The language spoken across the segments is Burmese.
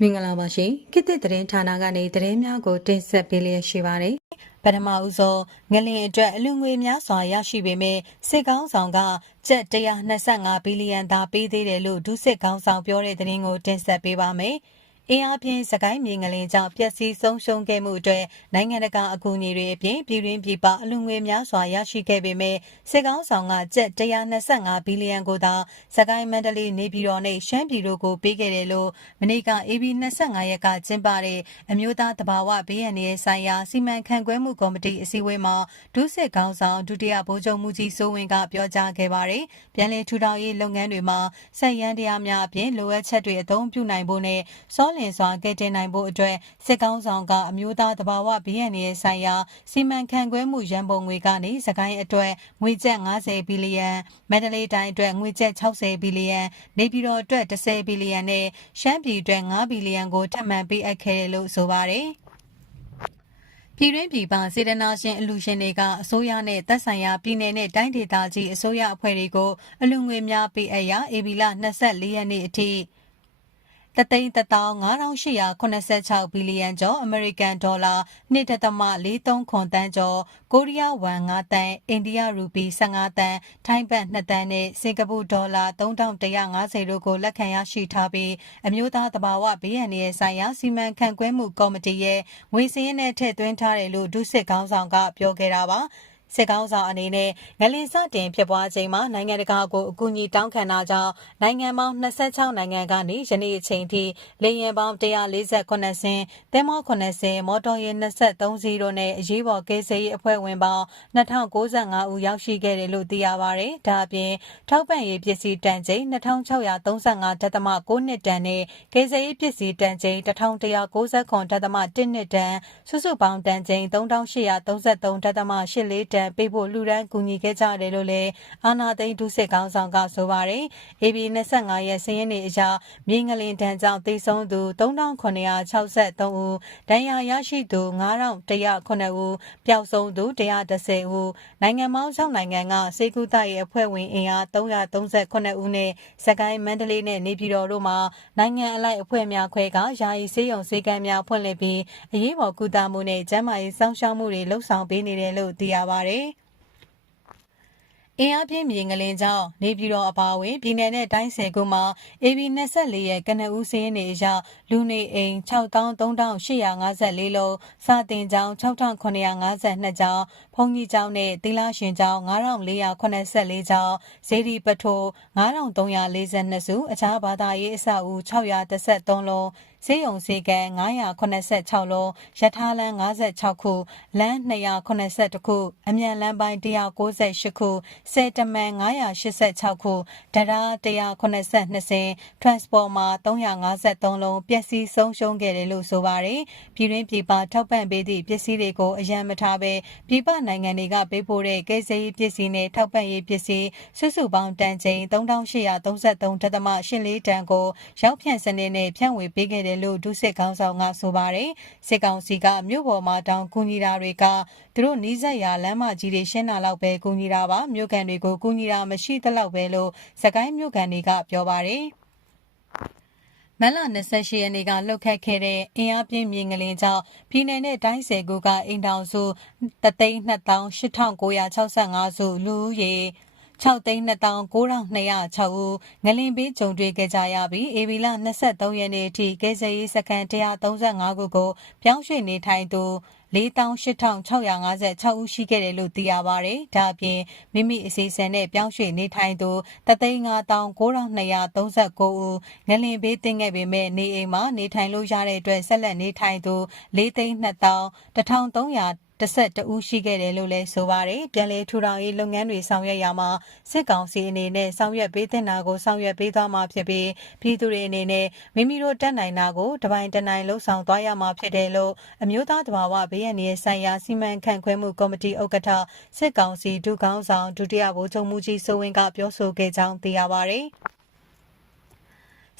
မင်္ဂလာပါရှင်ခေတ်သစ်သတင်းဌာနကနေသတင်းများကိုတင်ဆက်ပေးလျက်ရှိပါတယ်ပထမဦးဆုံးငလင်အတွက်အလူငွေများစွာရရှိပေမဲ့စစ်ကောင်းဆောင်ကကျပ်125ဘီလီယံသာပေးသေးတယ်လို့ဒုစစ်ကောင်းဆောင်ပြောတဲ့သတင်းကိုတင်ဆက်ပေးပါမယ် အင်အားပြင်းစကိုင်းမြေငလင်ကြောင့်ပျက်စီးဆုံးရှုံးခဲ့မှုအတွက်နိုင်ငံတကာအကူအညီတွေအပြင်ပြည်တွင်းပြည်ပအလူငွေများစွာရရှိခဲ့ပေမဲ့စစ်ကောင်းဆောင်ကကျပ်125ဘီလီယံကိုသာစကိုင်းမန္တလေးနေပြည်တော်နဲ့ရှမ်းပြည်တို့ကိုပေးခဲ့တယ်လို့မနေ့က AB 25ရက်ကကျင်းပတဲ့အမျိုးသားတဘာဝဘေးရန်ရဲ့ဆိုင်ရာစီမံခန့်ခွဲမှုကော်မတီအစည်းအဝေးမှာဒုစစ်ကောင်းဆောင်ဒုတိယဗိုလ်ချုပ်မှုကြီးစိုးဝင်းကပြောကြားခဲ့ပါတယ်။ပြန်လည်ထူထောင်ရေးလုပ်ငန်းတွေမှာဆက်ရန်တရားများအပြင်လိုအပ်ချက်တွေအသုံးပြုနိုင်ဖို့နဲ့စောလင်စွာကဲတင်နိုင်ဖို့အတွက်စစ်ကောင်းဆောင်ကအမျိုးသားတဘာဝဘေးရန်ရဲ့ဆိုင်ရာစီမံခန့်ခွဲမှုရန်ပုံငွေကနေစကိုင်းအတွက်ငွေကျပ်90ဘီလီယံမန္တလေးတိုင်းအတွက်ငွေကျပ်60ဘီလီယံနေပြည်တော်အတွက်10ဘီလီယံနဲ့ရှမ်းပြည်အတွက်9ဘီလီယံကိုထပ်မံပေးအပ်ခဲ့တယ်လို့ဆိုပါတယ်။ပြည်တွင်းပြည်ပစေတနာရှင်အလူရှင်တွေကအစိုးရနဲ့သက်ဆိုင်ရာပြည်내နဲ့တိုင်းဒေသကြီးအစိုးရအဖွဲ့တွေကိုအလူငွေများပေးအပ်ရာဧပြီလ24ရက်နေ့အထိ တသိန်း15886ဘီလီယံကျော်အမေရိကန်ဒေါ်လာ1.43ခွန်တန်းကျော်ကိုရီးယားဝမ်9တန်းအိန္ဒိယရူပီ15တန်းထိုင်းဘတ်2တန်းနဲ့စင်ကာပူဒေါ်လာ3150တို့ကိုလက်ခံရရှိထားပြီးအမျိုးသားတဘာဝဘေးရန်ရဲ့ဆိုင်ရာစီမံခန့်ခွဲမှုကော်မတီရဲ့ငွေစည်းရင်းနဲ့ထည့်သွင်းထားတယ်လို့ဒုစစ်ကောင်းဆောင်ကပြောခဲ့တာပါ စစ်ကောင်းဆောင်အနေနဲ့ငလင်စတင်ဖြစ်ပွားချိန်မှာနိုင်ငံတကာကိုအကူအညီတောင်းခံတာကြောင့်နိုင်ငံပေါင်း26နိုင်ငံကနေယနေ့အချိန်ထိလေယာဉ်ပေါင်း148စင်း၊သင်္ဘော80မော်တော်ယာဉ်23စီးတို့နဲ့အရေးပေါ်ကယ်ဆယ်ရေးအဖွဲ့ဝင်ပေါင်း2095ဦးရောက်ရှိခဲ့တယ်လို့သိရပါတယ်။ဒါအပြင်ထောက်ပံ့ရေးပစ္စည်းတန်ချိန်2635.6နှစ်တန်နဲ့ကယ်ဆယ်ရေးပစ္စည်းတန်ချိန်1199.1နှစ်တန်စုစုပေါင်းတန်ချိန်3833.84တန်ပေးဖို့လူဒန်းကူညီခဲ့ကြတယ်လို့လည်းအာနာသိန်းဒုစစ်ကောင်းဆောင်ကဆိုပါတယ်။ AB 25ရက်စင်းရင်းနေအရာမြေငလင်တန်းကြောင့်တိဆုံးသူ3963ဦးဒဏ်ရာရရှိသူ9109ဦးပျောက်ဆုံးသူ130ဦးနိုင်ငံပေါင်း6နိုင်ငံကစေကူတရဲ့အဖွဲ့ဝင်အင်အား339ဦးနဲ့စကိုင်းမန္တလေးနဲ့နေပြည်တော်တို့မှာနိုင်ငံအလိုက်အဖွဲ့များခွဲကယာယီစေယုံစေကမ်းများဖွင့်လှစ်ပြီးအရေးပေါ်ကုသမှုနဲ့ကျန်းမာရေးစောင့်ရှောက်မှုတွေလှုပ်ဆောင်ပေးနေတယ်လို့သိရပါတယ်။အင်အားပြင်းမြေငလင်ကြောင့်နေပြည်တော်အပါအဝင်ပြည်내နဲ့တိုင်းဆယ်ခုမှာ AB 24ရဲ့ကနဦးစင်းနေအရလူနေအိမ်63,854လုံးစာတင်ကျောင်း6,952ကျောင်းဖုန်ကြီးကျောင်းနဲ့သီလရှင်ကျောင်း9,484ကျောင်းဇေဒီပထို9,342စုအခြားဘာသာရေးအဆောက်အဦ613လုံး ဈေးရုံဈေးကန်986လုံးရထားလမ်း56ခုလမ်း282ခုအမြန်လမ်းပိုင်း198ခုဆယ်တမန်986ခုတရား182စင် transformer 353လုံးပျက်စီးဆုံးရှုံးခဲ့တယ်လို့ဆိုပါတယ်ပြည်တွင်းပြည်ပထောက်ပံ့ပေးသည့်ပစ္စည်းတွေကိုအရန်မထားဘဲပြည်ပနိုင်ငံတွေကပေးပို့တဲ့ကယ်ဆယ်ရေးပစ္စည်းနဲ့ထောက်ပံ့ရေးပစ္စည်းစုစုပေါင်းတန်ချိန်3833.84တန်ကိုရောက်ဖြန့်စနစ်နဲ့ဖြန့်ဝေပေးခဲ့တယ်လို့ဒုစစ်ကောင်းဆောင်ကဆိုပါတယ်စစ်ကောင်စီကမြို့ပေါ်မှာတောင်းကူညီတာတွေကသူတို့နီးစပ်ရာလမ်းမကြီးတွေရှင်းတာလောက်ပဲကူညီတာပါမြို့ကန်တွေကိုကူညီတာမရှိသလောက်ပဲလို့စကိုင်းမြို့ကန်တွေကပြောပါတယ်မလ28ရက်နေ့ကလှုပ်ခတ်ခဲ့တဲ့အင်အားပြင်းမြေငလင်ကြောင့်ပြည်내နဲ့တိုင်းဆယ်ကူကအိမ်တောင်စု328,965စုလူဦးရေ 6,29,206ဦးငလင်ပေးကြုံတွေ့ခဲ့ကြရပြီးဧပြီလ23ရက်နေ့အထိကဲဆယ်ရေးစခန်း135ခုကိုပြောင်းရွှေ့နေထိုင်သူ48,656ဦးရှိခဲ့တယ်လို့သိရပါတယ်။ဒါအပြင်မိမိအစီအစဉ်နဲ့ပြောင်းရွှေ့နေထိုင်သူ3,9,239ဦးငလင်ဘေးတင်ခဲ့ပေမဲ့နေအိမ်မှာနေထိုင်လို့ရတဲ့အတွက်ဆက်လက်နေထိုင်သူ4,2,1,300 တဆက်တဦးရှိခဲ့တယ်လို့လည်းဆိုပါတယ်။ပြန်လည်ထူထောင်ရေးလုပ်ငန်းတွေဆောင်ရွက်ရမှာစစ်ကောင်စီအနေနဲ့ဆောင်ရွက်ပေးတဲ့နာကိုဆောင်ရွက်ပေးသွားမှာဖြစ်ပြီးပြည်သူတွေအနေနဲ့မိမိတို့တက်နိုင်တာကိုတပိုင်းတနိုင်လှုပ်ဆောင်သွားရမှာဖြစ်တယ်လို့အမျိုးသားတဘာဝဘေးရန်ရဲ့ဆိုင်ရာစီမံခန့်ခွဲမှုကော်မတီဥက္ကဋ္ဌစစ်ကောင်စီဒုကောင်းဆောင်ဒုတိယဗိုလ်ချုပ်မှုကြီးစိုးဝင်းကပြောဆိုခဲ့ကြောင်းသိရပါတယ်။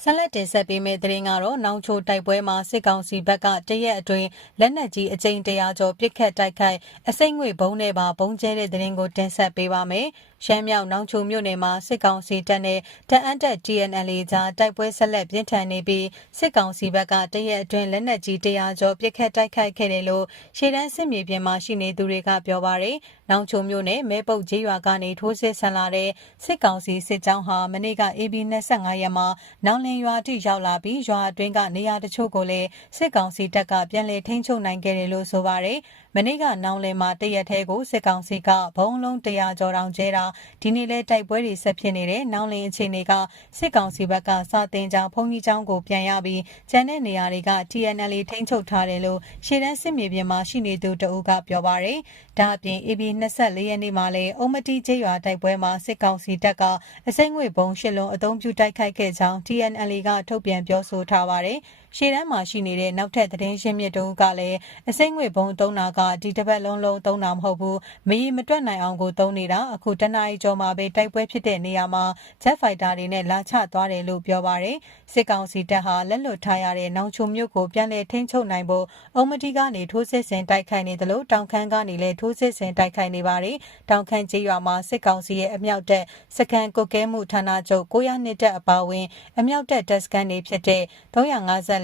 ဆက်လက်တင်ဆက်ပေးမယ့်သတင်းကတော့နောင်ချိုတိုက်ပွဲမှာစစ်ကောင်စီဘက်ကတရက်အတွင်းလက်နက်ကြီးအကြိမ်တရာကျော်ပစ်ခတ်တိုက်ခိုက်အစိမ့်ငွေဘုံနဲ့ပါဘုံကျဲတဲ့သတင်းကိုတင်ဆက်ပေးပါမယ်။ ရှမ်းမြောက်နောင်ချိုမြို့နယ်မှာစစ်ကောင်စီတပ်နဲ့တအန်းတက် TNL ကြားတိုက်ပွဲဆက်လက်ပြင်းထန်နေပြီးစစ်ကောင်စီဘက်ကတရက်အတွင်းလက်နက်ကြီးတရာကျော်ပစ်ခတ်တိုက်ခိုက်ခဲ့တယ်လို့ရှေ့တန်းစစ်မြေပြင်မှာရှိနေသူတွေကပြောပါရယ်။နောင်ချိုမြို့နယ်မဲပုတ်ကျေးရွာကနေထိုးစစ်ဆန်လာတဲ့စစ်ကောင်စီစစ်ကြောင်းဟာမနေ့က AB 25ရက်မှာနောင်လင်ရွာထိရောက်လာပြီးရွာအတွင်းကနေရာတချို့ကိုလည်းစစ်ကောင်စီတပ်ကပြန်လည်ထိန်းချုပ်နိုင်ခဲ့တယ်လို့ဆိုပါရယ်မနေ့ကနောင်လင်မှာတရက်သေးကိုစစ်ကောင်စီကဘုံလုံး100ကျော်တောင်ကျဲတာဒီနေ့လဲတိုက်ပွဲတွေဆက်ဖြစ်နေတဲ့နောင်လင်အခြေအနေကစစ်ကောင်စီဘက်ကစာတင်ကြောင်ဖုန်ကြီးကျောင်းကိုပြန်ရပြီးကျန်တဲ့နေရာတွေက TNL ထိန်းချုပ်ထားတယ်လို့ရှေ့တန်းစစ်မြေပြင်မှာရှိနေသူတအုပ်ကပြောပါရယ်ဒါအပြင် AB 24ရက်နေ့မှာလဲအုံမတီကျေးရွာတိုက်ပွဲမှာစစ်ကောင်စီတပ်ကအစိမ့်ငွေဘုံရှစ်လုံးအုံပြုတိုက်ခိုက်ခဲ့ကြောင်း TNL ကထုတ်ပြန်ပြောဆိုထားပါတယ်။ရှေ့တန်းမှာရှိနေတဲ့နောက်ထပ်သတင်းရှင်းမြစ်တို့ကလည်းအစိမ့်ငွေဘုံသုံးတာကဒီတစ်ပတ်လုံးလုံးသုံးတာမဟုတ်ဘူး။မရီမတွက်နိုင်အောင်ကိုသုံးနေတာအခုတနအီကျော်မှာပဲတိုက်ပွဲဖြစ်တဲ့နေရာမှာ Jet Fighter တွေနဲ့လာချသွားတယ်လို့ပြောပါတယ်။စစ်ကောင်စီတပ်ဟာလက်လွတ်ထားရတဲ့နောင်ချုံမြို့ကိုပြန်လည်ထိန်းချုပ်နိုင်ဖို့အုံမတီကနေထိုးစစ်ဆင်တိုက်ခိုက်နေတယ်လို့တောင်ခမ်းကနေလည်းထိုးစစ်ဆင်တိုက်ခိုက်နေပါတယ်။တောင်ခမ်းကျေးရွာမှာစစ်ကောင်စီရဲ့အမြောက်တပ်စကန်ကုတ်ကဲမှုဌာနချုပ်900နှစ်တပ်အပါအဝင်အမြောက်တပ်တပ်စကန်တွေဖြစ်တဲ့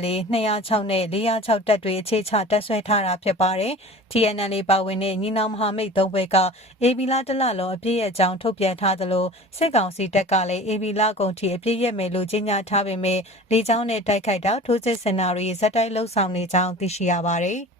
354 206နဲ့406တပ်တွေအခြေချတပ်ဆွဲထားတာဖြစ်ပါတယ်။ TNL ပါဝင်တဲ့ညီနောင်မဟာမိတ်သုံးဘက်က အေဘီလာတလလုံးအပြည့်ရဲ့အကြောင်းထုတ်ပြန်ထားသလိုစစ်ကောင်စီတပ်ကလည်းအေဘီလာကုန်ထီအပြည့်ရဲ့မယ်လို့ကြေညာထားပေမဲ့လေကြောင်းနဲ့တိုက်ခိုက်တာထိုးစစ်ဆင်တာတွေဇက်တိုက်လှုပ်ဆောင်နေကြောင်းသိရှိရပါတယ်။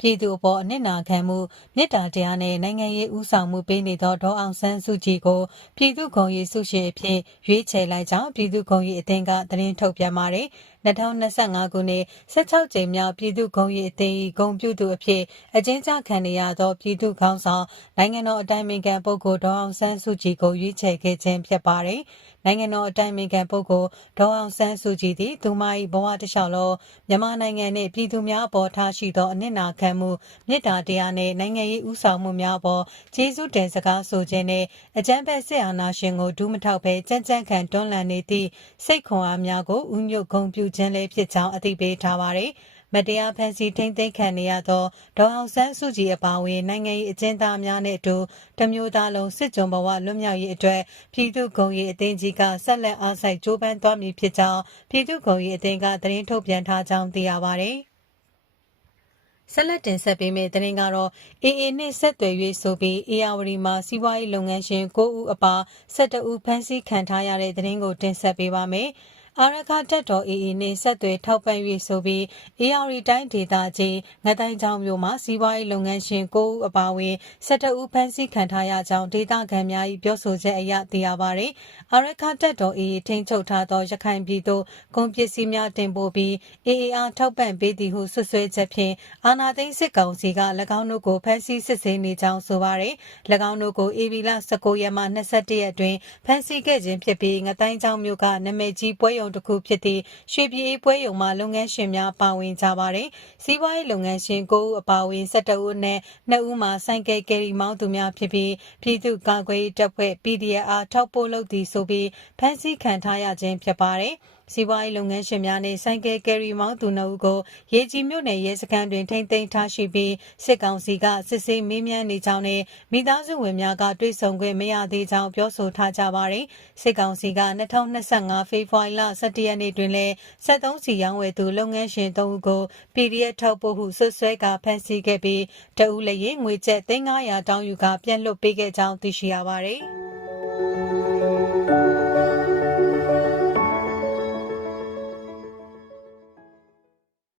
ပြည်သူအပေါ်အနစ်နာခံမှုမေတ္တာတရားနဲ့နိုင်ငံရေးဥဆောင်မှုပေးနေသောဒေါအောင်ဆန်းစုကြည်ကိုပြည်သူ့ဂုဏ်ရည်ဆုရှင်အဖြစ်ရွေးချယ်လိုက်ကြောင်းပြည်သူ့ဂုဏ်ရည်အသင်းကသတင်းထုတ်ပြန်ပါတယ်။2025ခုနှစ်16ကြိမ်မြောက်ပြည်သူ့ဂုဏ်ရည်အသင်း၏ဂုဏ်ပြုသူအဖြစ်အကျဉ်းချခံနေရသောပြည်သူ့ခေါင်းဆောင်နိုင်ငံတော်အတိုင်ပင်ခံပုဂ္ဂိုလ်ဒေါအောင်ဆန်းစုကြည်ကိုရွေးချယ်ခဲ့ခြင်းဖြစ်ပါတယ်။နိုင်ငံတော်အတိုင်ပင်ခံပုဂ္ဂိုလ်ဒေါအောင်ဆန်းစုကြည်သည်သူမ၏ဘဝတစ်လျှောက်လုံးမြန်မာနိုင်ငံနှင့်ပြည်သူများအပေါ်ထားရှိသောအနစ်နာခံမှုမေတ္တာတရားနှင့်နိုင်ငံရေးဥဆောင်မှုများအပေါ်ကျေးဇူးတင်စကားဆိုခြင်းနှင့်အကြံဖက်စစ်အာဏာရှင်ကိုဒူးမထောက်ဘဲကြမ်းကြမ်းခံတွန်းလှန်နေသည့်စိတ်ခွန်အားများကိုဥညွတ်ဂုဏ်ပြုခြင်းလည်းဖြစ်ကြောင်းအသိပေးထားပါတယ်။မတရားဖန်ဆီးထိမ့်သိမ်းခံနေရသောဒေါအောင်ဆန်းစုကြည်အပါအဝင်နိုင်ငံရေးအကျဉ်းသားများနဲ့အတူတမျိုးသားလုံးစစ်ကြုံဘဝလွတ်မြောက်ရေးအတွက်ပြည်သူ့ဂုဏ်ရည်အသင်းကြီးကဆက်လက်အားစိုက်ကြိုးပမ်းသွားမည်ဖြစ်ကြောင်းပြည်သူ့ဂုဏ်ရည်အသင်းကသတင်းထုတ်ပြန်ထားကြောင်းသိရပါတယ်။ဆက်လက်တင်ဆက်ပေးမယ့်သတင်းကတော့ AA နဲ့ဆက်သွယ်၍ဆိုပြီး ARD မှာစီးပွားရေးလုပ်ငန်းရှင်9ဦးအပါ12ဦးဖမ်းဆီးခံထားရတဲ့သတင်းကိုတင်ဆက်ပေးပါမယ်။ အာရခတက်တော် AA နဲ့ဆက်သွယ်ထောက်ပံ့၍ဆိုပြီး AR တိုင်းဒေသကြီးငတိုင်းချောင်းမြို့မှာစီးပွားရေးလုပ်ငန်းရှင်9ဦးအပါအဝင်17ဦးဖမ်းဆီးခံထားရကြောင်းဒေသခံများ၏ပြောဆိုချက်အရသိရပါသည်။အာရခတက်တော် AA ထိန်းချုပ်ထားသောရခိုင်ပြည်သို့ကုန်ပစ္စည်းများတင်ပို့ပြီး AAR ထောက်ပံ့ပေးသည်ဟုဆွဆွဲချက်ဖြင့်အာနာသိန်းစစ်ကောင်စီက၎င်းတို့ကိုဖမ်းဆီးစစ်ဆေးနေကြောင်းဆိုပါရယ်။၎င်းတို့ကို AB လ19ရက်မှ21ရက်တွင်ဖမ်းဆီးခဲ့ခြင်းဖြစ်ပြီးငတိုင်းချောင်းမြို့ကနမဲကြီးပွဲရုံတစ်ခုဖြစ်သည့်ရွှေပြည်အေးပွဲရုံမှာလုပ်ငန်းရှင်များပါဝင်ကြပါတယ်။စီးပွားရေးလုပ်ငန်းရှင်9ဦးအပါအဝင်12ဦးနဲ့2ဦးမှာဆိုင်ကယ်ကယ်ရီမောင်းသူများဖြစ်ပြီးပြည်သူ့ကာကွယ်တပ်ဖွဲ့ PDR ထောက်ပို့လုပ်သည်ဆိုပြီးဖမ်းဆီးခံထားရခြင်းဖြစ်ပါတယ်။ စီးပွားရေးလုပ်ငန်းရှင်များနဲ့ဆိုင်ကယ်ကယ်ရီမောင်းသူနှုတ်ကိုရေကြီးမြို့နယ်ရဲစခန်းတွင်ထိန်းသိမ်းထားရှိပြီးစစ်ကောင်စီကစစ်ဆေးမေးမြန်းနေကြောင်းနဲ့မိသားစုဝင်များကတွေ့ဆုံခွင့်မရသေးကြောင်းပြောဆိုထားကြပါတယ်။စစ်ကောင်စီက2025ဖေဖော်ဝါရီလ17ရက်နေ့တွင်လည်း73စီရောင်းဝယ်သူလုပ်ငန်းရှင်3ဦးကို PDF ထောက်ပို့ဟုဆွဆွဲကဖမ်းဆီးခဲ့ပြီးတအူးလည်းငွေကျပ်3900တောင်းယူကပြန်လွတ်ပေးခဲ့ကြောင်းသိရှိရပါတယ်။